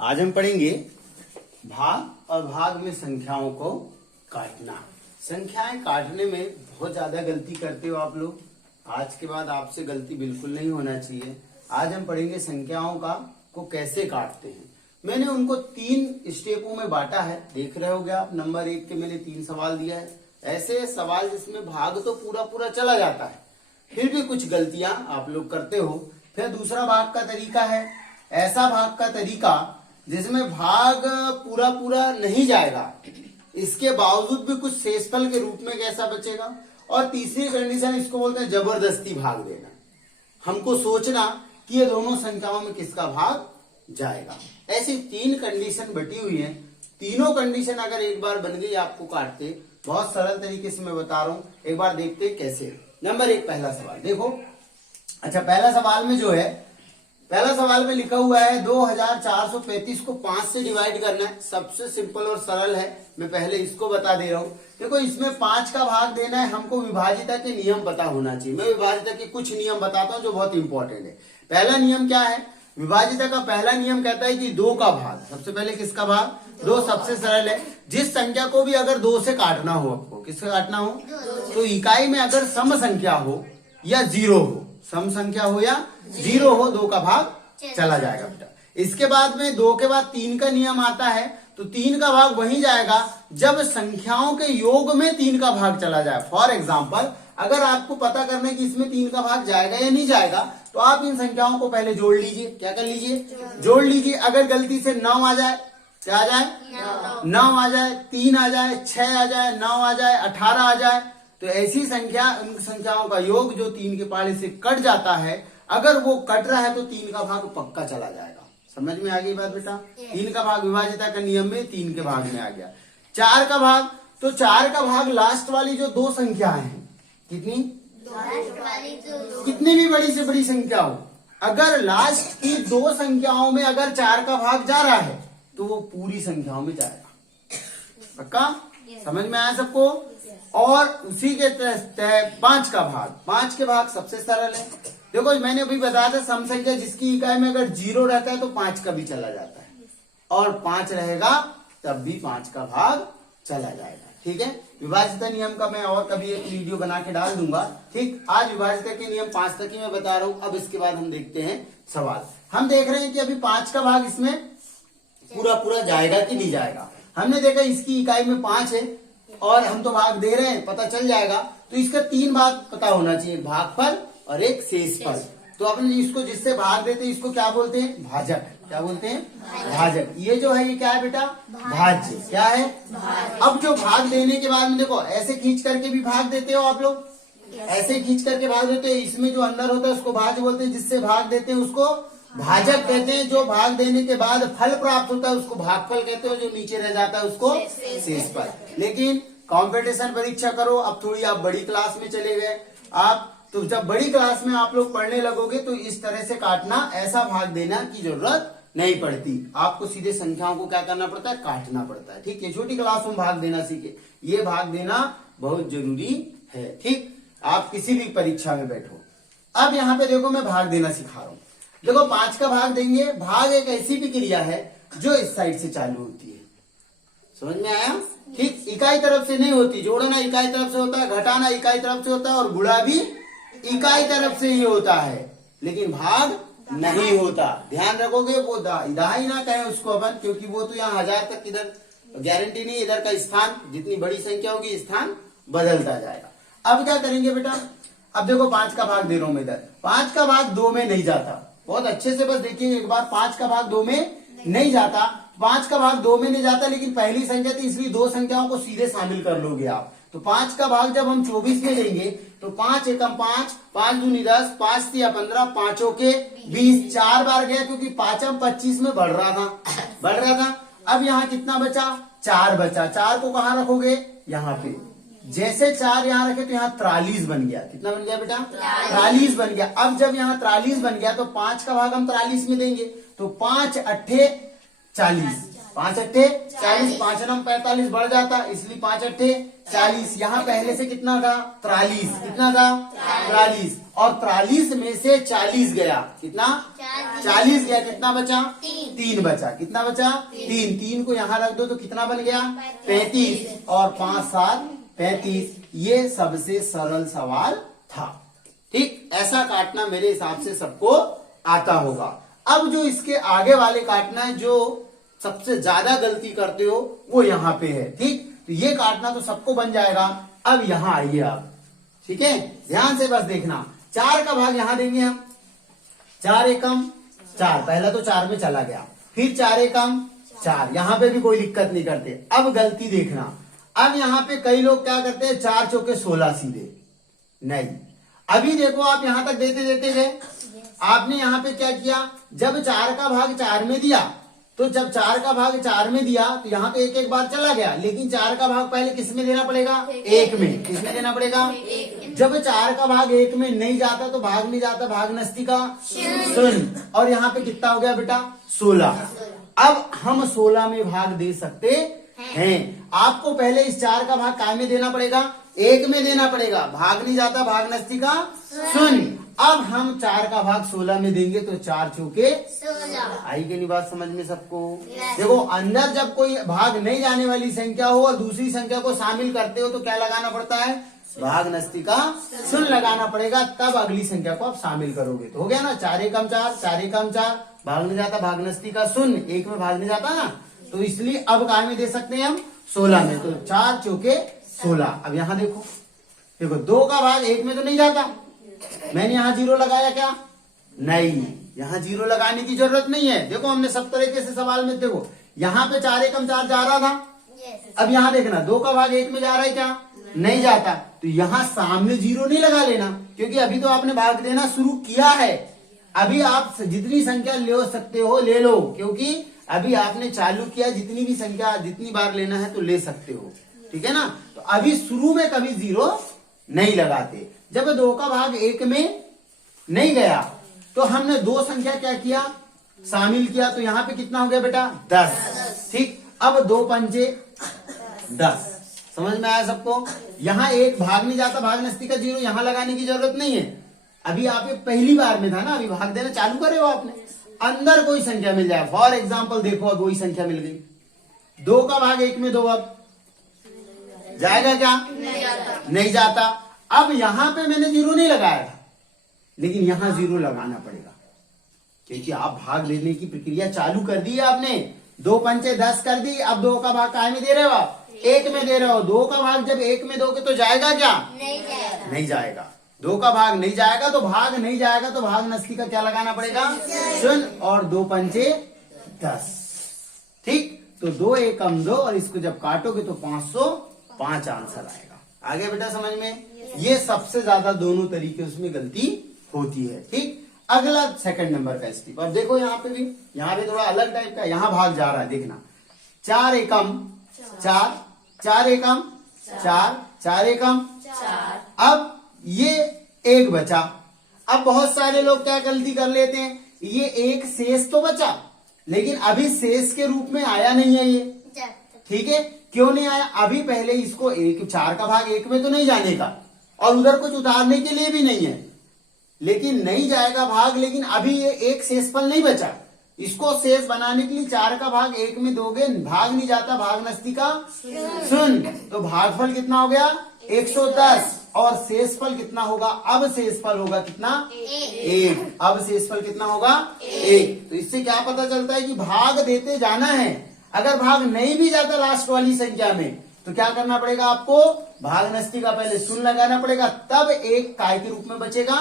आज हम पढ़ेंगे भाग और भाग में संख्याओं को काटना। संख्याएं काटने में बहुत ज्यादा गलती करते हो आप लोग। आज के बाद आपसे गलती बिल्कुल नहीं होना चाहिए। आज हम पढ़ेंगे संख्याओं को कैसे काटते हैं। मैंने उनको 3 स्टेपों में बांटा है, देख रहे होगे आप। नंबर 1 के मैंने 3 सवाल दिया है। ऐसे सवाल जिसमें भाग तो पूरा पूरा चला जाता है, फिर भी कुछ गलतियां आप लोग करते हो। फिर दूसरा भाग का तरीका है, ऐसा भाग का तरीका जिसमें भाग पूरा पूरा नहीं जाएगा, इसके बावजूद भी कुछ शेषफल के रूप में कैसा बचेगा। और तीसरी कंडीशन, इसको बोलते हैं जबरदस्ती भाग देना। हमको सोचना कि ये दोनों संख्याओं में किसका भाग जाएगा। ऐसी 3 कंडीशन बटी हुई है। तीनों कंडीशन अगर एक बार बन गई आपको काटते, बहुत सरल तरीके से मैं बता रहा हूं, एक बार देखते कैसे। नंबर 1 पहला सवाल देखो। अच्छा, पहला सवाल में जो है, पहला सवाल में लिखा हुआ है 2435 को 5 से डिवाइड करना है। सबसे सिंपल और सरल है, मैं पहले इसको बता दे रहा हूं। देखो, इसमें 5 का भाग देना है। हमको विभाजिता के नियम पता होना चाहिए। मैं विभाजिता के कुछ नियम बताता हूं जो बहुत इंपॉर्टेंट है। पहला नियम क्या है? विभाजिता का पहला नियम कहता है कि 2 का भाग, सबसे पहले किसका भाग? 2। सबसे सरल है। जिस संख्या को भी अगर 2 से काटना हो, आपको किससे काटना हो, तो इकाई में अगर सम संख्या हो या 0 हो, सम संख्या हो या 0 हो, 2 का भाग चला जाएगा बेटा। इसके बाद में 2 के बाद 3 का नियम आता है, तो 3 का भाग वहीं जाएगा जब संख्याओं के योग में 3 का भाग चला जाए। फॉर एग्जाम्पल, अगर आपको पता करना है कि इसमें 3 का भाग जाएगा या नहीं जाएगा, तो आप इन संख्याओं को पहले जोड़ लीजिए। क्या कर लीजिए? जोड़ लीजिए। अगर गलती से 9 आ जाए, क्या आ जाए? 9 आ जाए, 3 आ जाए, 6 आ जाए, 9 आ जाए, 18 आ जाए, तो ऐसी संख्या, उन संख्याओं का योग जो 3 के पाले से कट जाता है, अगर वो कट रहा है तो 3 का भाग पक्का चला जाएगा। समझ में आ गई बात बेटा? 3 का भाग विभाजिता का नियम में 3 के भाग में आ गया। 4 का भाग, तो 4 का भाग लास्ट वाली जो 2 संख्याएं हैं, कितनी? कितनी भी बड़ी से बड़ी संख्या हो, अगर लास्ट की 2 संख्याओं में अगर 4 का भाग जा रहा है तो वो पूरी संख्याओं में जाएगा। पक्का? समझ में आया सबको? और उसी के तहत 5 का भाग, 5 के भाग सबसे सरल है। देखो, मैंने अभी बताया था, सम संख्या जिसकी इकाई में अगर 0 रहता है तो 5 का भी चला जाता है, और 5 रहेगा तब भी 5 का भाग चला जाएगा। ठीक है? विभाजिता नियम का मैं और कभी एक वीडियो बना के डाल दूंगा। ठीक, आज विभाजिता के नियम 5 तक ही मैं बता रहा हूं। अब इसके बाद हम देखते हैं सवाल। हम देख रहे हैं कि अभी 5 का भाग इसमें पूरा पूरा जाएगा कि नहीं जाएगा। हमने देखा इसकी इकाई में 5 है और हम तो भाग दे रहे हैं, पता चल जाएगा। तो इसका 3 भाग पता होना चाहिए, भागफल और एक शेषफल। तो अपन इसको जिससे भाग देते हैं इसको क्या बोलते हैं? भाजक। क्या बोलते हैं? भाजक। ये जो है ये क्या है बेटा? भाज्य। क्या है? अब जो भाग देने के बाद में देखो, ऐसे खींच करके भी भाग देते हो आप लोग, ऐसे खींच करके भाग देते हो। इसमें जो अंदर होता है उसको भाज्य बोलते हैं, जिससे भाग देते हैं उसको भाजक कहते हैं। जो भाग देने के बाद फल प्राप्त होता है उसको भागफल कहते हो, जो नीचे रह जाता है उसको शेषफल। लेकिन कंपटीशन परीक्षा करो, अब थोड़ी आप बड़ी क्लास में चले गए आप, तो जब बड़ी क्लास में आप लोग पढ़ने लगोगे तो इस तरह से काटना, ऐसा भाग देना की जरूरत नहीं पड़ती। आपको सीधे संख्याओं को क्या करना पड़ता है? काटना पड़ता है। ठीक है? छोटी क्लास में भाग देना सीखे, ये भाग देना बहुत जरूरी है। ठीक, आप किसी भी परीक्षा में बैठो। अब यहाँ पे देखो, मैं भाग देना सिखा रहा हूँ। देखो, 5 का भाग देंगे। भाग एक ऐसी भी क्रिया है जो इस साइड से चालू होती है। समझ में आया? ठीक, इकाई तरफ से नहीं होती। जोड़ना इकाई तरफ से होता है, घटाना इकाई तरफ से होता है, और गुणा भी इकाई तरफ से ही होता है, लेकिन भाग नहीं होता। ध्यान रखोगे, वो इधा ही ना कहें उसको अपन, क्योंकि वो तो यहाँ 1000 तक इधर गारंटी नहीं। इधर का स्थान, जितनी बड़ी संख्या होगी स्थान बदलता जाएगा। अब क्या करेंगे बेटा? अब देखो, 5 का भाग दे रहा हूं मैं इधर। 5 का भाग 2 में नहीं जाता। बहुत अच्छे से बस देखिए एक बार, 5 का भाग 2 में नहीं जाता। 5 का भाग 2 में नहीं जाता, लेकिन पहली संख्या थी इसलिए 2 संख्याओं को सीधे शामिल कर लोगे आप। तो 5 का भाग जब हम 24 में लेंगे तो 5 एकम 5, 5 दूनी 10, 5 तिया 15, 5 के 20, 4 बार गया, क्योंकि 5 25 में बढ़ रहा था। अब यहाँ कितना बचा? 4 बचा। 4 को कहाँ रखोगे? यहाँ पे। जैसे 4 यहाँ रखे तो यहाँ 43 बन गया। कितना बन गया बेटा? 43 बन गया। अब जब यहाँ 43 बन गया तो 5 का भाग हम 43 में देंगे, तो 5 अट्ठे 40, 5 अट्ठे 40, 5 नम 45 बढ़ जाता, इसलिए 5 अट्ठे 40। यहाँ पहले से कितना था 43, कितना था 43, और 43 में से 40 गया, कितना 40 गया, कितना बचा 3 बचा, कितना बचा 3 को यहाँ रख दो तो कितना बन गया 35, और 5 7 35। ये सबसे सरल सवाल था। ठीक, ऐसा काटना मेरे हिसाब से सबको आता होगा। अब जो इसके आगे वाले काटना है, जो सबसे ज्यादा गलती करते हो वो यहाँ पे है। ठीक, तो ये काटना तो सबको बन जाएगा। अब यहाँ आइए आप, ठीक है, ध्यान से बस देखना। 4 का भाग यहाँ देंगे हम, 4 एकम 4, पहला तो 4 में चला गया, फिर 4 एकम 4, यहाँ पे भी कोई दिक्कत नहीं करते। अब गलती देखना, अब यहाँ पे कई लोग क्या करते हैं 4 चौके 16 सीधे, नहीं। अभी देखो आप यहाँ तक देते देते गए, आपने यहाँ पे क्या किया, जब 4 का भाग 4 में दिया, तो जब 4 का भाग 4 में दिया तो यहाँ पे एक एक बार चला गया, लेकिन 4 का भाग पहले किस में देना पड़ेगा 1 में, किसमें देना पड़ेगा। जब 4 का भाग 1 में नहीं जाता तो भाग नहीं जाता, भाग नस्ती का शून्य, और यहाँ पे कितना हो गया बेटा 16। अब हम 16 में भाग दे सकते हैं। आपको पहले इस 4 का भाग काय में देना पड़ेगा 1 में देना पड़ेगा, भाग नहीं जाता, भाग नस्ती का शून्य। अब हम 4 का भाग 16 में देंगे तो 4 चौके 16। आई कि नहीं बात समझ में सबको। देखो अंदर जब कोई भाग नहीं जाने वाली संख्या हो और दूसरी संख्या को शामिल करते हो तो क्या लगाना पड़ता है, भाग नस्ती का शून्य लगाना पड़ेगा, तब अगली संख्या को आप शामिल करोगे। तो हो गया ना, 4 एकम 4, 4 एकम 4, भाग नहीं जाता, भाग नस्ती का शून्य, 1 में भाग नहीं जाता ना, तो इसलिए अब काय में दे सकते हैं हम 16 में, तो 4 चौके 16। अब यहाँ देखो, देखो 2 का भाग 1 में तो नहीं जाता, मैंने यहाँ 0 लगाया क्या, नहीं, यहाँ 0 लगाने की जरूरत नहीं है। देखो हमने सब तरीके से सवाल में, देखो यहाँ पे 4 एकम 4 जा रहा था, अब यहाँ देखना 2 का भाग 1 में जा रहा है क्या, नहीं जाता, तो यहाँ सामने 0 नहीं लगा लेना, क्योंकि अभी तो आपने भाग देना शुरू किया है। अभी आप जितनी संख्या ले सकते हो ले लो, क्योंकि अभी आपने चालू किया, जितनी भी संख्या जितनी बार लेना है तो ले सकते हो, ठीक है ना। तो अभी शुरू में कभी 0 नहीं लगाते। जब 2 का भाग 1 में नहीं गया तो हमने 2 संख्या क्या किया, शामिल किया, तो यहाँ पे कितना हो गया बेटा 10। ठीक, अब 2 पंचे 10, समझ में आया सबको। यहाँ एक भाग नहीं जाता, भाग नस्ती का 0 यहाँ लगाने की जरूरत नहीं है। अभी आप ये पहली बार में था ना, अभी भाग देना चालू करे हो आपने, अंदर कोई संख्या मिल जाए, फॉर एग्जाम्पल देखो अब वही संख्या मिल गई, 2 का भाग 1 में 2, अब जाएगा क्या, नहीं जाता। अब यहाँ पे मैंने 0 नहीं लगाया था, लेकिन यहाँ 0 लगाना पड़ेगा, क्योंकि आप भाग लेने की प्रक्रिया चालू कर दी है आपने। 2 पंचे 10 कर दी, अब 2 का भाग काय में दे रहे हो आप, 1 में दे रहे हो। 2 का भाग जब 1 में दोगे तो जाएगा क्या, नहीं जाएगा। 2 का भाग नहीं जाएगा तो भाग नहीं जाएगा, तो भाग नस्ती का क्या लगाना पड़ेगा शून्य, और 2 पंचे 10। ठीक, तो 2 एकम 2, और इसको जब काटोगे तो 505 आंसर आएगा। आगे बेटा समझ में, ये सबसे ज्यादा दोनों तरीके उसमें गलती होती है। ठीक, अगला सेकंड नंबर का स्टेप। अब देखो यहाँ पे थोड़ा अलग टाइप का, यहाँ भाग जा रहा है, देखना 4 एकम 4, 4 एकम 4, 4 एकम 4। अब ये 1 बचा। अब बहुत सारे लोग क्या गलती कर लेते हैं, ये 1 शेष तो बचा, लेकिन अभी शेष के रूप में आया नहीं है ये, ठीक है। क्यों नहीं आया, अभी पहले इसको 4 का भाग 1 में तो नहीं जाने का, और उधर कुछ उतारने के लिए भी नहीं है, लेकिन नहीं जाएगा भाग, लेकिन अभी ये 1 शेषफल नहीं बचा। इसको शेष बनाने के लिए 4 का भाग 1 में दोगे, भाग नहीं जाता, भाग नस्ती का शून्य, तो भागफल कितना हो गया 110, और शेषफल कितना होगा, अब शेषफल होगा कितना 1, अब शेषफल कितना होगा 1। तो इससे क्या पता चलता है कि भाग देते जाना है। अगर भाग नहीं भी जाता लास्ट वाली संख्या में, तो क्या करना पड़ेगा आपको, भाग नस्ती का पहले शून्य लगाना पड़ेगा, तब 1 काय के रूप में बचेगा,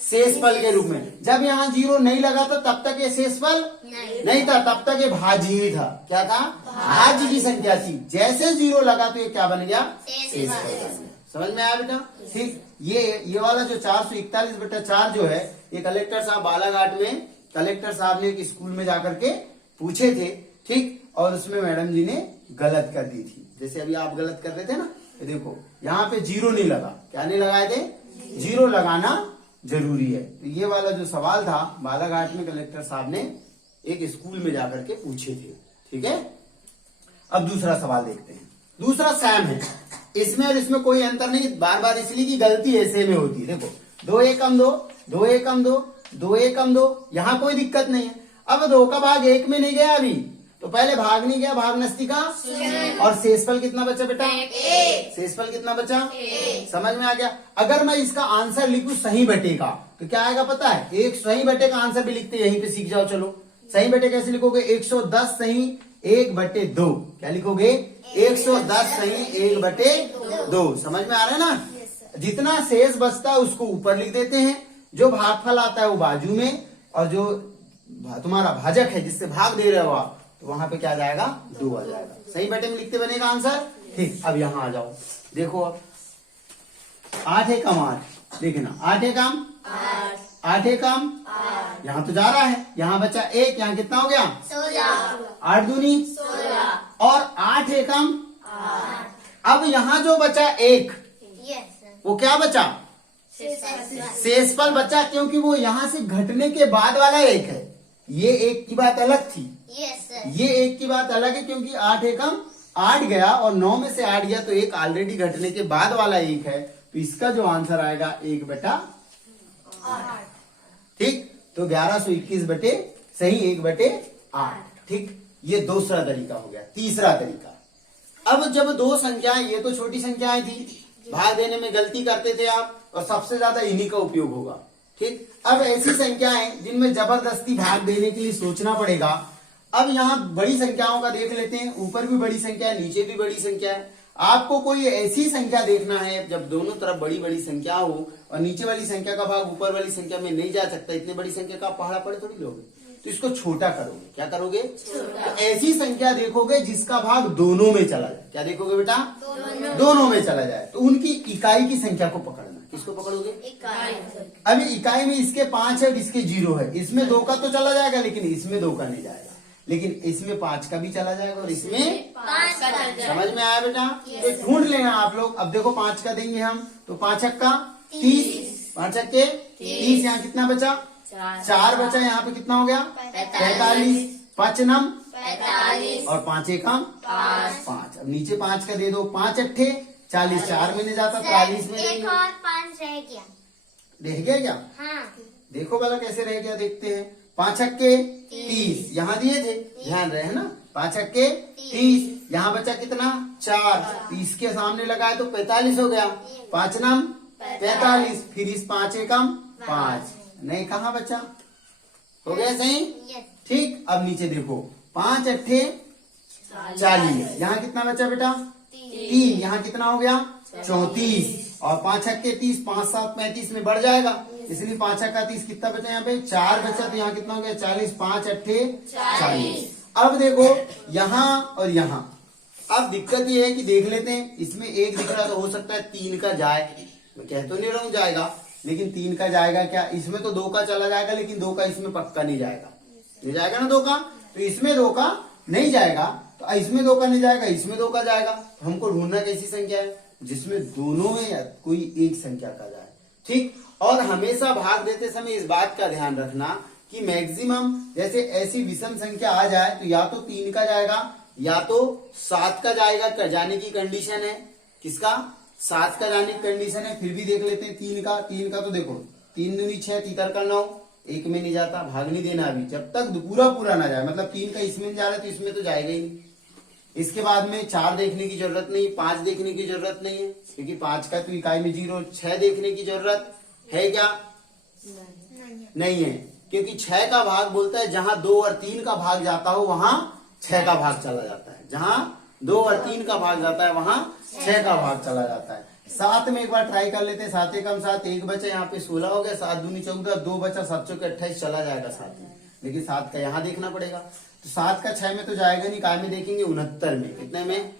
शेषफल के रूप में। जब यहाँ 0 नहीं लगा था तब तक ये शेषफल नहीं था, तब तक ये भाज्य ही था। क्या था, भाज्य की संख्या थी। जैसे 0 लगा तो ये क्या बन गया, शेषफल। समझ में आया बेटा। ठीक, ये वाला जो 441/4 जो है, ये कलेक्टर साहब बालाघाट में, कलेक्टर साहब ने एक स्कूल में जाकर के पूछे थे, ठीक, और उसमें मैडम जी ने गलत कर दी थी। जैसे अभी आप गलत कर रहे थे ना, देखो यहाँ पे 0 नहीं लगा, क्या नहीं लगाए थे, 0 लगाना जरूरी है। तो ये वाला जो सवाल था बालाघाट में कलेक्टर साहब ने एक स्कूल में जाकर के पूछे थे, ठीक है। अब दूसरा सवाल देखते हैं। दूसरा सेम है, इसमें और इसमें कोई अंतर नहीं, बार बार इसलिए की गलती ऐसे में होती है। देखो 2 एकम 2, 2 एकम 2, 2 एकम 2, यहाँ कोई दिक्कत नहीं है। अब 2 का भाग 1 में नहीं गया अभी, तो पहले भाग नहीं गया, भाग नस्ती का, और शेषफल कितना बचा बेटा? शेषफल कितना बचा? समझ में आ गया? अगर मैं इसका आंसर लिखूं सही बटे का, तो क्या आएगा पता है? एक सही बटे का आंसर भी लिखते यहीं पे सीख जाओ। चलो सही बटे कैसे लिखोगे? 110 सही 1/2। क्या लिखोगे? 110 सही 1/2। समझ में आ रहा है ना? जितना शेष बचता है उसको ऊपर लिख देते हैं, जो भागफल आता है वो बाजू में, और जो तुम्हारा भाजक है जिससे भाग दे रहे हो आप, तो वहां पे क्या जाएगा? 2 आ जाएगा। सही बटे में लिखते बनेगा आंसर। ठीक, अब यहां आ जाओ। देखो अब 8 एकम 8, देखना 8 एकम 8 एकम, यहाँ तो जा रहा है, यहाँ बचा 1, यहाँ कितना हो गया? 8 दूनी और 8 एकम 8। अब यहाँ जो बचा 1, वो क्या बचा? शेषफल बचा, क्योंकि वो यहाँ से घटने के बाद वाला 1 है। ये 1 की बात अलग थी, ये 1 की बात अलग है, क्योंकि 8 एकम 8 गया और 9 में से 8 गया, तो 1 ऑलरेडी घटने के बाद वाला 1 है, तो इसका जो आंसर आएगा 1/8। ठीक, तो 1121 बटे सही 1/8। ठीक, ये दूसरा तरीका हो गया। तीसरा तरीका, अब जब 2 संख्याएं, ये तो छोटी संख्याएं थी, भाग देने में गलती करते थे आप, और सबसे ज्यादा इन्हीं का उपयोग होगा। ठीक, अब ऐसी संख्याएं जिनमें जबरदस्ती भाग देने के लिए सोचना पड़ेगा। अब यहाँ बड़ी संख्याओं का देख लेते हैं, ऊपर भी बड़ी संख्या है, नीचे भी बड़ी संख्या है। आपको कोई ऐसी संख्या देखना है जब दोनों तरफ बड़ी बड़ी संख्या हो और नीचे वाली संख्या का भाग ऊपर वाली संख्या में नहीं जा सकता, इतने बड़ी संख्या का पहाड़ा पड़े थोड़ी लोगे, तो इसको छोटा करोगे। क्या करोगे? तो ऐसी संख्या देखोगे जिसका भाग दोनों में चला जाए। क्या देखोगे बेटा? दोनों में चला जाए, तो उनकी इकाई की संख्या को पकड़ना। किसको पकड़ोगे? अभी इकाई में इसके 5 है और इसके 0 है, इसमें 2 का तो चला जाएगा, लेकिन इसमें 2 का नहीं जाएगा, लेकिन इसमें 5 का भी चला जाएगा और इसमें 5 का चला जाएगा। समझ में आया बेटा? तो ढूंढ लेना आप लोग। अब देखो 5 का देंगे हम, तो 5 का 30, 5 के 30, यहाँ कितना बचा? 4 बचा, यहाँ पे कितना हो गया? 45, 5 नम 45 और 5 एकम 5। अब नीचे 5 का दे दो, 5 अट्ठे 40, 4 में नहीं जाता, 43 में एक और 5 रह गया। रह गया क्या? हाँ। देखो भला कैसे रह गया, देखते हैं। 5 के 30 यहाँ दिए थे, ध्यान रहे ना, 5 के 30, यहाँ बचा कितना? 4, 30 के सामने लगाए तो 45 हो गया, 5 नम 45, फिर इस 5 एकम 5, नहीं कहाँ बचा? हो गया सही? ठीक, अब नीचे देखो 5 अट्ठे 40, यहाँ कितना बचा बेटा? 3, यहाँ कितना हो गया? 34, और 5 के 30, 5 7 35 में बढ़ जाएगा, इसलिए 5 का 30 कितना बचा? यहाँ पे 4 बचा, तो यहाँ कितना हो गया? 40, 5 अट्ठे 40। अब देखो यहाँ और यहाँ, अब दिक्कत ये है कि देख लेते हैं, इसमें 1 दिख रहा, तो हो सकता है 3 का जाए, मैं कह तो नहीं रहा हूँ जाएगा, लेकिन 3 का जाएगा क्या? इसमें तो 2 का चला जाएगा, लेकिन 2 का इसमें पक्का नहीं जाएगा, नहीं जाएगा ना 2 का, तो इसमें 2 का नहीं जाएगा, तो इसमें 2 का नहीं जाएगा, इसमें 2 का जाएगा। तो हमको ढूंढना कैसी संख्या है जिसमें दोनों में या कोई एक संख्या का जाए। ठीक, और हमेशा भाग देते समय इस बात का ध्यान रखना कि मैक्सिमम जैसे ऐसी विषम संख्या आ जाए तो या तो 3 का जाएगा या तो 7 का जाएगा, जाने की कंडीशन है। किसका? 7 का जाने की कंडीशन है। फिर भी देख लेते हैं 3 का तो देखो 3 दूनी 6, तीतर का 9, 1 में नहीं जाता, भाग नहीं देना अभी, जब तक पूरा ना जाए, मतलब 3 का इसमें जा रहा है तो इसमें तो जाएगा ही नहीं। इसके बाद में 4 देखने की जरूरत नहीं, 5 देखने की जरूरत नहीं है, क्योंकि 5 का तो इकाई में 0, 6 देखने की जरूरत है क्या? नहीं है, क्योंकि 6 का भाग बोलता है जहां 2 और 3 का भाग जाता हो वहां 6 का भाग चला जाता है, जहां 2 और 3 का भाग जाता है वहां 6 का भाग चला जाता है। 7 में एक बार ट्राई कर लेते हैं, 7 एकम 7, 1 बचा, यहाँ पे 16 हो गया, 7 दूनी 14, 2 बचा, 7 चौके 28 चला जाएगा 7 में, लेकिन 7 का यहाँ देखना पड़ेगा, तो 7 का 6 में तो जाएगा नहीं, काय में देखेंगे? 69 में। कितने में?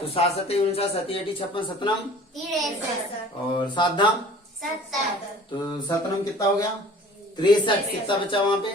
तो 7 7 49, 7 8 56, 17 और 7 धाम 70, तो 17 कितना हो गया? 63। कितना बचा वहां पे?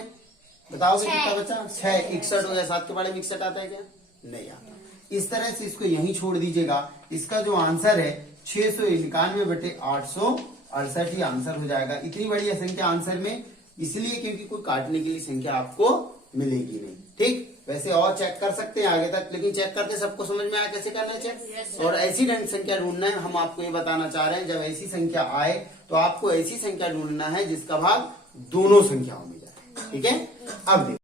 बताओगे कितना बचा? 6, 61 हो गया। 7 के बारे में 61 आता है क्या? नहीं आता। इस तरह से इसको यहीं छोड़ दीजिएगा। इसका जो आंसर है 691 बटे 868 ही आंसर हो जाएगा। इतनी बड़ी संख्या आंसर में इसलिए क्योंकि कोई काटने के लिए संख्या आपको मिलेगी नहीं। ठीक, वैसे और चेक कर सकते हैं आगे तक, लेकिन चेक करके सबको समझ में आया कैसे करना है चेक। और ऐसी संख्या ढूंढना है, हम आपको ये बताना चाह रहे हैं जब ऐसी संख्या आए तो आपको ऐसी संख्या ढूंढना है जिसका भाग दोनों संख्याओं में जाए। ठीक है, अब देखो